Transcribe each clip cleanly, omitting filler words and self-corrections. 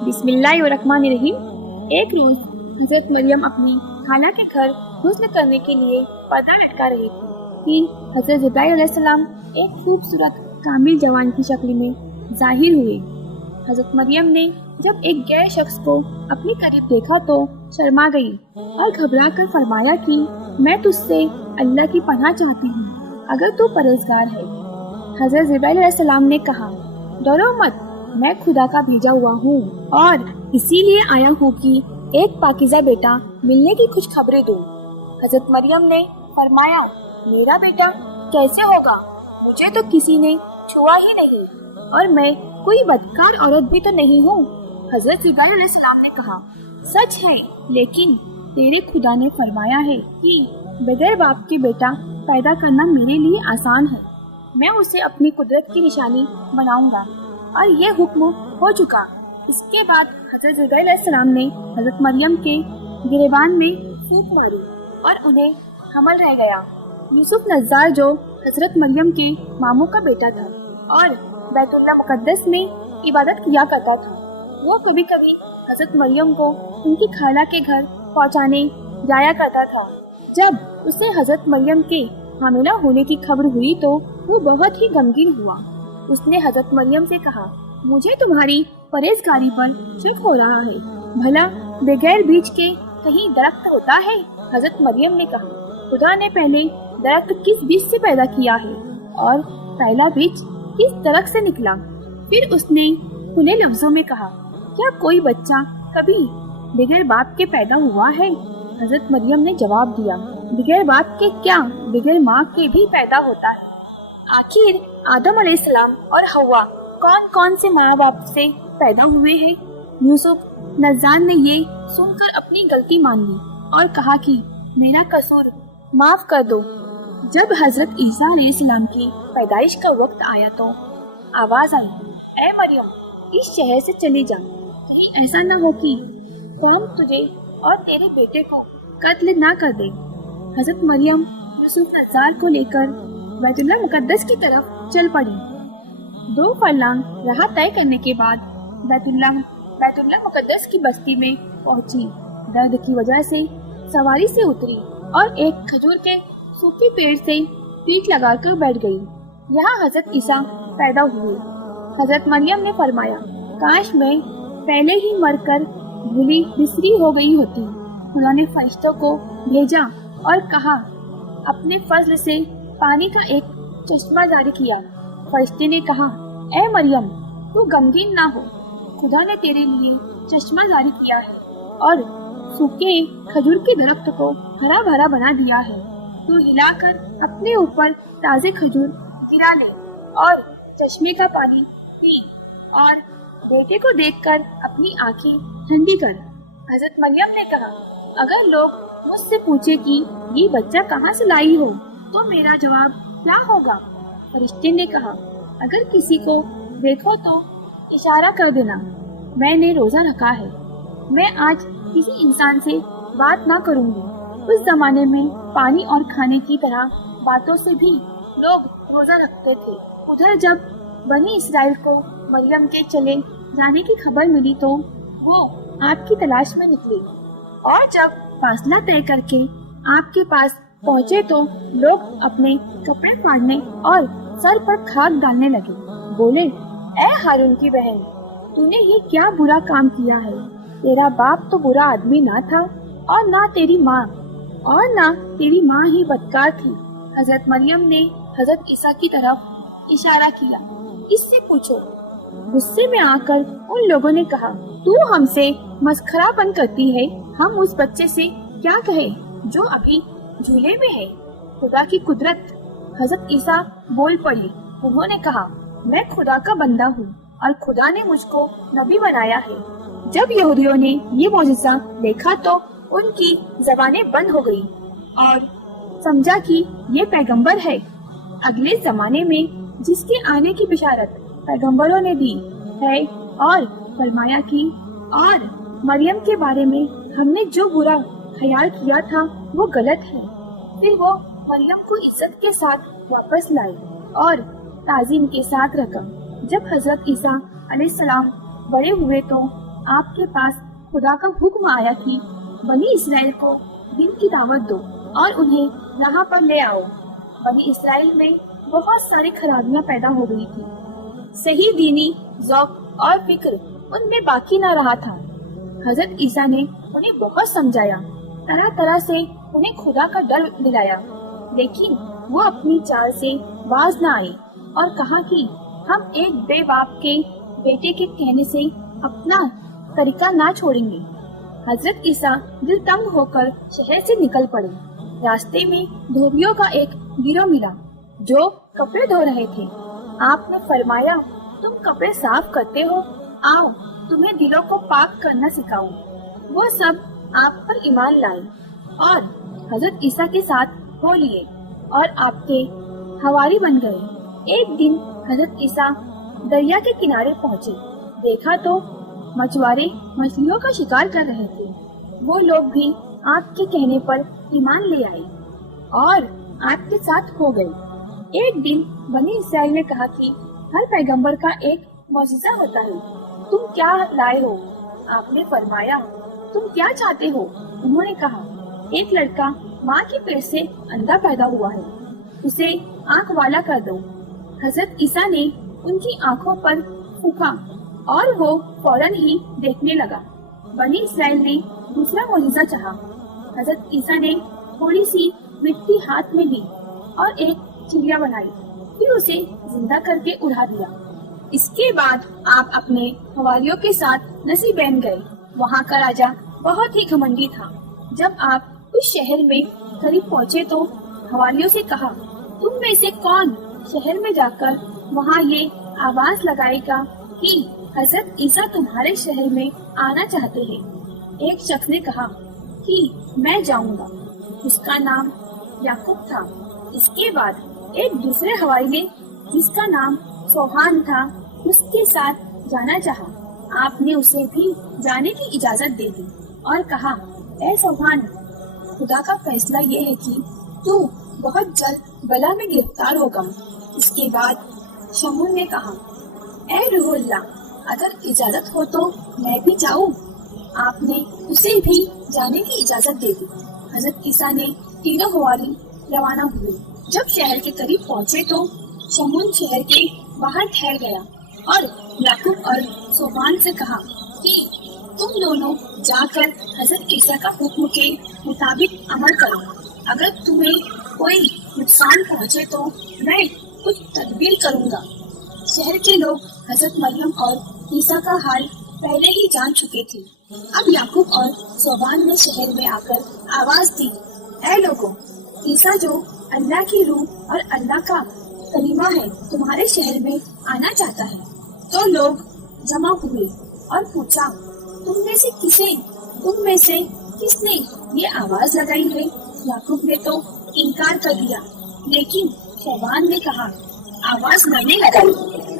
بسم اللہ الرحمن الرحیم۔ ایک روز حضرت مریم اپنی خالہ کے گھر غسل کرنے کے لیے پردہ لٹکا رہی تھی کہ حضرت جبرائیل علیہ السلام ایک خوبصورت کامل جوان کی شکل میں ظاہر ہوئے۔ حضرت مریم نے جب ایک غیر شخص کو اپنے قریب دیکھا تو شرما گئی اور گھبرا کر فرمایا کہ میں تجھ سے اللہ کی پناہ چاہتی ہوں اگر تو پرہیزگار ہے۔ حضرت جبرائیل علیہ السلام نے کہا، ڈرو مت، میں خدا کا بھیجا ہوا ہوں اور اسی لیے آیا ہوں کہ ایک پاکیزہ بیٹا ملنے کی کچھ خبریں دوں۔ حضرت مریم نے فرمایا، میرا بیٹا کیسے ہوگا؟ مجھے تو کسی نے چھوا ہی نہیں اور میں کوئی بدکار عورت بھی تو نہیں ہوں۔ حضرت جبرائیل علیہ السلام نے کہا، سچ ہے، لیکن تیرے خدا نے فرمایا ہے کہ بغیر باپ کے بیٹا پیدا کرنا میرے لیے آسان ہے، میں اسے اپنی قدرت کی نشانی بناؤں گا اور یہ حکم ہو چکا۔ اس کے بعد حضرت جبرائیل علیہ السلام نے حضرت مریم کے گریبان میں پھونک ماری اور انہیں حمل رہ گیا۔ یوسف نجار جو حضرت مریم کے ماموں کا بیٹا تھا اور بیت اللہ مقدس میں عبادت کیا کرتا تھا، وہ کبھی کبھی حضرت مریم کو ان کی خالہ کے گھر پہنچانے جایا کرتا تھا۔ جب اسے حضرت مریم کے حاملہ ہونے کی خبر ہوئی تو وہ بہت ہی غمگین ہوا۔ اس نے حضرت مریم سے کہا، مجھے تمہاری پرہیزگاری پر شک ہو رہا ہے، بھلا بغیر بیج کے کہیں درخت ہوتا ہے؟ حضرت مریم نے کہا، خدا نے پہلے درخت کس بیج سے پیدا کیا ہے اور پہلا بیج کس درخت سے نکلا؟ پھر اس نے کھلے لفظوں میں کہا، کیا کوئی بچہ کبھی بغیر باپ کے پیدا ہوا ہے؟ حضرت مریم نے جواب دیا، بغیر باپ کے کیا، بغیر ماں کے بھی پیدا ہوتا ہے۔ آخر آدم علیہ السلام اور حوا کون سے ماں باپ سے پیدا ہوئے ہیں؟ یوسف نجار نے یہ سن کر اپنی غلطی مان لی اور کہا کہ میرا قصور معاف کر دو۔ جب حضرت عیسیٰ علیہ السلام کی پیدائش کا وقت آیا تو آواز آئی، اے مریم، اس شہر سے چلی جا، کہیں ایسا نہ ہو کہ قوم تجھے اور تیرے بیٹے کو قتل نہ کر دے۔ حضرت مریم یوسف نجار کو لے کر بیت اللہ مقدس کی طرف چل پڑی۔ 2 فرلانگ راہ طے کرنے کے بعد بیت اللہ مقدس کی بستی میں پہنچی۔ درد کی وجہ سے سواری سے اتری اور ایک کھجور کے سوکھے پیڑ سے پیٹھ لگا کر بیٹھ گئی۔ یہاں حضرت عیسیٰ پیدا ہوئے۔ حضرت مریم نے فرمایا، کاش میں پہلے ہی مر کر بھولی بسری ہو گئی ہوتی۔ خدا نے فرشتوں کو بھیجا اور کہا، اپنے فضل سے پانی کا ایک چشمہ جاری کیا۔ فرشتے نے کہا، اے مریم، تو غمگین نہ ہو، خدا نے تیرے لیے چشمہ جاری کیا ہے اور سوکھے کھجور کے درخت کو ہرا بھرا بنا دیا ہے۔ تو ہلا کر اپنے اوپر تازے کھجور گرا لے اور چشمے کا پانی پی اور بیٹے کو دیکھ کر اپنی آنکھیں ٹھنڈی کر۔ حضرت مریم نے کہا، اگر لوگ مجھ سے پوچھے کہ یہ بچہ کہاں سے لائی ہو تو میرا جواب کیا ہوگا؟ فرشتے نے کہا، اگر کسی کو دیکھو تو اشارہ کر دینا، میں نے روزہ رکھا ہے۔ میں آج کسی انسان سے بات نہ کروں گی۔ اس زمانے میں پانی اور کھانے کی طرح باتوں سے بھی لوگ روزہ رکھتے تھے۔ ادھر جب بنی اسرائیل کو مریم کے چلے جانے کی خبر ملی تو وہ آپ کی تلاش میں نکلے، اور جب فاصلہ طے کر کے آپ کے پاس پہنچے تو لوگ اپنے کپڑے پھاڑنے اور سر پر خاک ڈالنے لگے۔ بولے، اے ہارون کی بہن، تو نے یہ کیا برا کام کیا ہے؟ تیرا باپ تو برا آدمی نہ تھا اور نہ تیری ماں ہی بدکار تھی۔ حضرت مریم نے حضرت عیسیٰ کی طرف اشارہ کیا، اس سے پوچھو۔ غصے میں آ کر ان لوگوں نے کہا، تو ہم سے مسخرہ پن کرتی ہے، ہم اس بچے سے کیا کہیں جو ابھی جھولے میں ہے؟ خدا کی قدرت۔ حضرت عیسیٰ بول پڑے، انہوں نے کہا، میں خدا کا بندہ ہوں اور خدا نے مجھ کو نبی بنایا ہے۔ جب یہودیوں نے یہ معجزہ دیکھا تو ان کی زبانیں بند ہو گئی اور سمجھا کہ یہ پیغمبر ہے۔ اگلے زمانے میں جس کے آنے کی بشارت پیغمبروں نے دی ہے اور فرمایا کہ اور مریم کے بارے میں ہم نے جو برا خیال کیا تھا وہ غلط ہے، پھر وہ مریم کو عزت کے ساتھ واپس لائے اور تعظیم کے ساتھ رکھا۔ جب حضرت عیسیٰ علیہ السلام بڑے ہوئے تو آپ کے پاس خدا کا حکم آیا کہ بنی اسرائیل کو دن کی دعوت دو اور انہیں راہ پر لے آؤ۔ بنی اسرائیل میں بہت ساری خرابیاں پیدا ہو گئی تھی۔ صحیح دینی ذوق اور فکر ان میں باقی نہ رہا تھا۔ حضرت عیسیٰ نے انہیں بہت سمجھایا، طرح طرح سے انہیں خدا کا ڈر دلایا، لیکن وہ اپنی چال سے باز نہ آئے اور کہا کہ ہم ایک بے باپ کے بیٹے کے کہنے سے اپنا طریقہ نہ چھوڑیں گے۔ حضرت عیسیٰ دل تنگ ہو کر شہر سے نکل پڑے۔ راستے میں دھوبیوں کا ایک گروہ ملا جو کپڑے دھو رہے تھے۔ آپ نے فرمایا، تم کپڑے صاف کرتے ہو، آؤ تمہیں دلوں کو پاک کرنا سکھاؤں۔ وہ سب آپ پر ایمان لائے اور حضرت عیسیٰ کے ساتھ ہو لیے اور آپ کے حواری بن گئے۔ ایک دن حضرت عیسیٰ دریا کے کنارے پہنچے، دیکھا تو مچھوارے مچھلیوں کا شکار کر رہے تھے۔ وہ لوگ بھی آپ کے کہنے پر ایمان لے آئے اور آپ کے ساتھ ہو گئے۔ ایک دن بنی اسرائیل نے کہا کہ ہر پیغمبر کا ایک معجزہ ہوتا ہے، تم کیا لائے ہو؟ آپ نے فرمایا، تم کیا چاہتے ہو؟ انہوں نے کہا، ایک لڑکا ماں کے پیٹ سے اندھا پیدا ہوا ہے، اسے آنکھ والا کر دو۔ حضرت عیسیٰ نے ان کی آنکھوں پر پھونکا اور وہ فوراً ہی دیکھنے لگا۔ بنی اسرائیل نے دوسرا معجزہ چاہا۔ حضرت عیسیٰ نے تھوڑی سی مٹی ہاتھ میں لی اور ایک چڑیا بنائی، پھر اسے زندہ کر کے اڑا دیا۔ اس کے بعد آپ اپنے حواریوں کے ساتھ نصیبین گئے۔ وہاں کا راجا بہت ہی گھمنڈی تھا۔ جب آپ اس شہر میں قریب پہنچے تو حواریوں سے کہا، تم میں سے کون شہر میں جا کر وہاں یہ آواز لگائے گا کہ حضرت عیسیٰ تمہارے شہر میں آنا چاہتے ہیں؟ ایک شخص نے کہا کہ میں جاؤں گا۔ اس کا نام یعقوب تھا۔ اس کے بعد ایک دوسرے حواری نے، جس کا نام سوہان تھا، اس کے ساتھ جانا چاہا۔ آپ نے اسے بھی جانے کی اجازت دے دی اور کہا، اے سوہان، خدا کا فیصلہ یہ ہے کہ تو بہت جلد بلا میں گرفتار ہوگا۔ اس کے بعد شمون نے کہا، اے روح اللہ، اگر اجازت ہو تو میں بھی جاؤں۔ آپ نے اسے بھی جانے کی اجازت دے دی۔ حضرت عیسیٰ نے تینوں حواری روانہ ہوئے۔ جب شہر کے قریب پہنچے تو شمون شہر کے باہر ٹھہر گیا اور یعقوب اور سوہان سے کہا کہ تم دونوں جا کر حضرت عیسیٰ کا حکم کے مطابق عمل کرو۔ اگر تمہیں کوئی نقصان پہنچے تو میں کچھ تدبیر کروں گا۔ شہر کے لوگ حضرت مریم اور عیسیٰ کا حال پہلے ہی جان چکے تھے۔ اب یعقوب اور سوہان نے شہر میں آ کر آواز دی، اے لوگوں، عیسیٰ جو اللہ کی روح اور اللہ کا کلمہ ہے تمہارے شہر میں آنا چاہتا ہے۔ تو لوگ جمع ہوئے اور پوچھا، تم میں سے کس نے یہ آواز لگائی ہے؟ یعقوب نے تو انکار کر دیا، لیکن سوہان نے کہا، آواز میں نے لگائی۔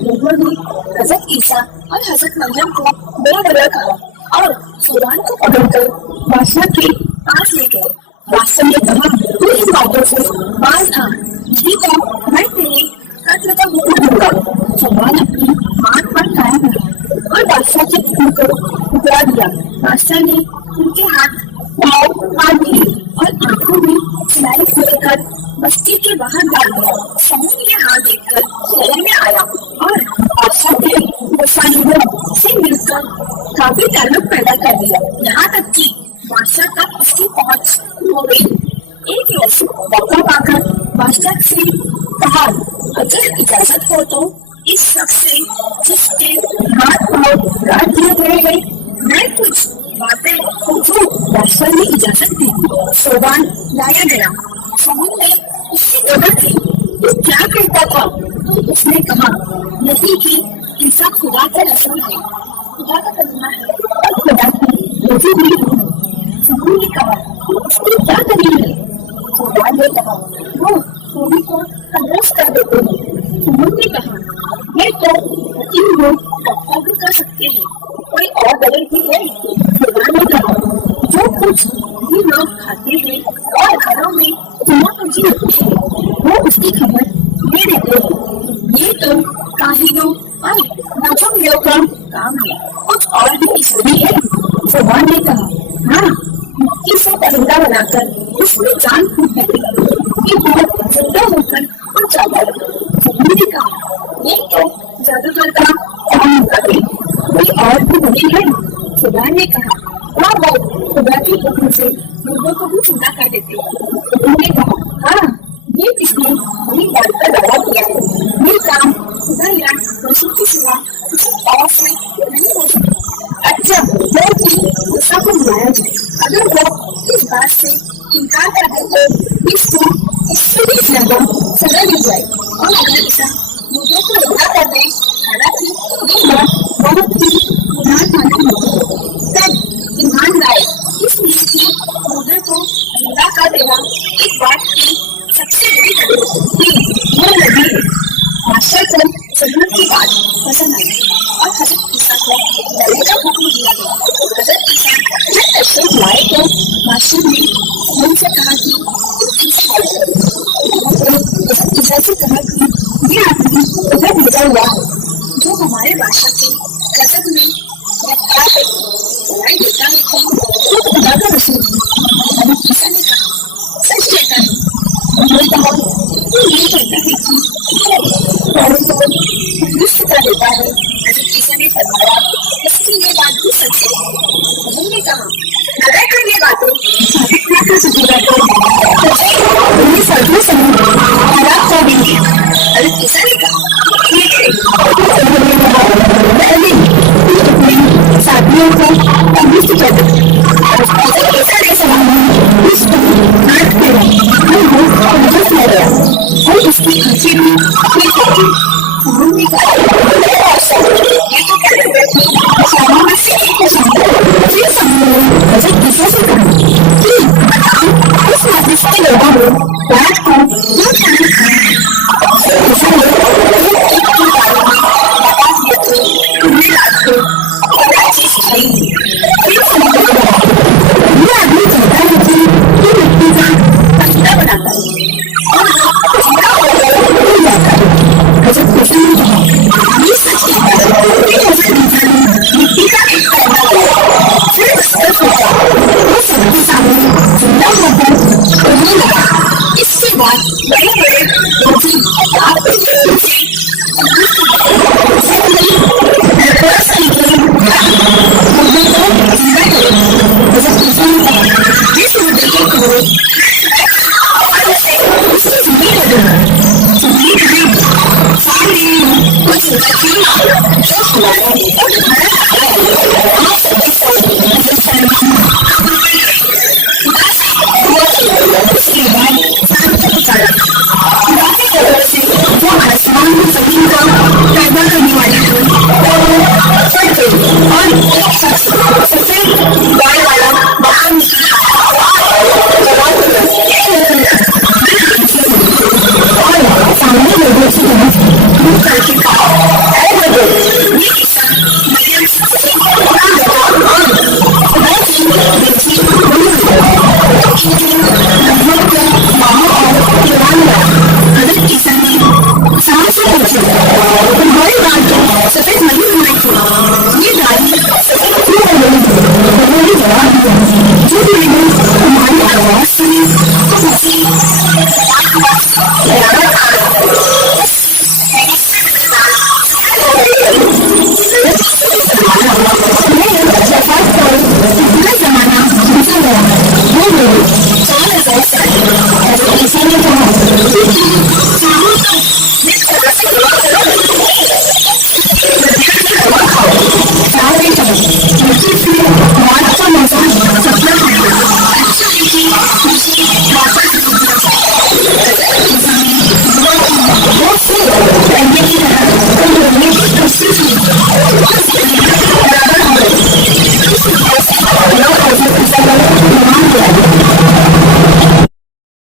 لوگوں نے حضرت عیسیٰ اور حضرت مریم کو بڑا بڑا کہا اور سوہان کو پکڑ کر بادشاہ کے پاس لے گئے۔ بادشاہ نے کہا، تو ان باتوں سے باز آ، نہیں تو میں تیرے قتل کا حکم دوں گا۔ سوہان اپنی بات پر قائم رہا اور بادشاہ کے حکم کو ٹھکرا دیا۔ بادشاہ نے ان کے ہاتھ پاؤں باندھ دیے اور آنکھوں میں سلائی لے کر بستی کے باہر ڈال دیا۔ شمون یہ حال دیکھ کر شہر میں آیا اور بادشاہ کے مصالحوں سے مل کر کافی تعلق پیدا کر لیا، یہاں تک کہ بادشاہ تک اس کی پہنچ ہو گئی۔ ایک روز موقع پا کر بادشاہ سے کہا، اگر اجازت ہو تو اس شخص سے جس کے ہاتھ پاؤں کاٹ دیے گئے ہیں میں کچھ باتیں پوچھوں۔ بادشاہ نے اجازت دی۔ سوہان لایا گیا۔ شمون نے اس سے دیکھا کہ وہ کیا کہتا تھا۔ اس نے کہا، نہیں کہ عیسیٰ خدا کا رسول ہے، خدا کا کلمہ ہے اور خدا کی بھیجی ہوئی روح ہے۔ شمون نے کہا، اس کی کیا دلیل ہے؟ سوہان نے کہا، وہ سوری کو تندرست کر دیتے ہیں۔ شمون نے کہا، یہ تو یقین لوگ تب بھی کر سکتے ہیں، کوئی اور دلیل بھی ہے؟ سوہان نے کہا، جو کچھ بھی لوگ کھاتے ہیں اور گھروں میں جمع پوچھی ہوتی ہے وہ اس کی خبر دے دیتے ہیں۔ یہ تو کاہنوں اور نجومیوں کا کام ہے، کچھ اور بھی اس لیے بنا کر اس میں جان پھونکنے لگا کہ وہ زندہ ہو کر اڑ جاتا ہے۔ سبھی نے کہا یہ تو جادوگر کا کام ہوگا، کوئی اور بھی نہیں ہے۔ خدا نے کہا ہاں وہ خدا کے حکم سے مردوں کو بھی زندہ کر دیتے ہیں۔ انہوں نے کہا ہاں یہ کس نے اپنی بات کا دعویٰ کیا ہے، یہ کام خدا یا رسول کے سوا کسی اور سے نہیں ہو سکتا۔ اچھا وہ بھی غصہ کو بلایا جائے، اگر وہ اس بات سے انکار کر دے تو اس کو اس سے بھی زیادہ سزا دی جائے، اور اگر ایسا مردوں کو زندہ کر دے حالانکہ یہ بات بہت ہی گناہ مانی ہوتی ہے، تب ایمان لائے، اس لیے کہ مردے کو زندہ کر دینا ایک بات کی سب سے بڑی دلیل کہ وہ نبی ہے۔ بادشاہ کو ضرورت کی بات پسند آئی اور حضرت عیسیٰ کو ڈرنے کا حکم دیا گیا۔ حضرت عیسیٰ جب تشریف لائے تو بادشاہ نے ان سے کہا کہ حضرت عیسیٰ سے کہا کہ یہ آدمی ادھر بھیجا ہوا جو ہمارے بادشاہ کے قصد میں گرفتار ہے، دعائی دیتا ہے کہ وہ خدا کا رسول ہے۔ حضرت عیسیٰ نے کہا سچ کہتا ہے۔ انہوں نے کہا وہ یہ کہتا ہے کہ فوراً کو پولیس سزا دیتا ہے۔ حضرت عیسیٰ نے فرمایا اس کی یہ بات بھی سچ ہے۔ انہوں نے کہا اگر تم یہ باتیں ثابت نہ کر سکے گا تو تمہیں سردیوں سے ہلاک کر دیں گے۔ حضرت عیسیٰ نے کہا ٹھیک ہے، پہلے اپنے ساتھیوں کو پولیس سے کہہ دیں۔ حضرت عیسیٰ علیہ السلام اس کو ہاتھ پہ وہ مجلس لے گیا اور اس کی آنکھیں بھی ٹھیک ہو گئی۔ انہوں نے کہا یہ تو شاموں میں سے ایک نشان ہے۔ پھر سب نے حضرت عیسیٰ سے کہا کہ اس مجلس کے لوگوں نے رات کو کیوں کھانا کھایا ہے؟ حضرت عیسیٰ نے ایک کے بارے میں بتا دیا کہ تم نے رات کو بڑا چیز کھائی ہے۔ پھر سب نے کہا یہ آدمی کہتا ہے کہ یہ مٹی کا پتلا بناتا ہے اور زندہ ہو کر جاتا ہے۔ حضرت عیسیٰ نے کہا یہ سچ کہتا ہے کہ حضرت عیسیٰ نے مٹی کا ایک پیدا کیا، پھر اس پر سوچا وہ سب کے سامنے زندہ ہو کر کھولنے لگا۔ اس کے بعد بڑے بڑے روزی آپ کے ذریعے سے حضرت عیسیٰ نے کہا جس مردے کے کوڑے اس سے زندگی کر دینا زندگی کرے گی سامنے کچھ زندگی جو ہمارا اور ہمارا آپ سبھی سے حضرت سلمان اس کے بعد سام تک چلا خدا کی طرف سے وہ آسمان میں زمین کا پیدا کرنے والی پڑ گئی اور ایک شخص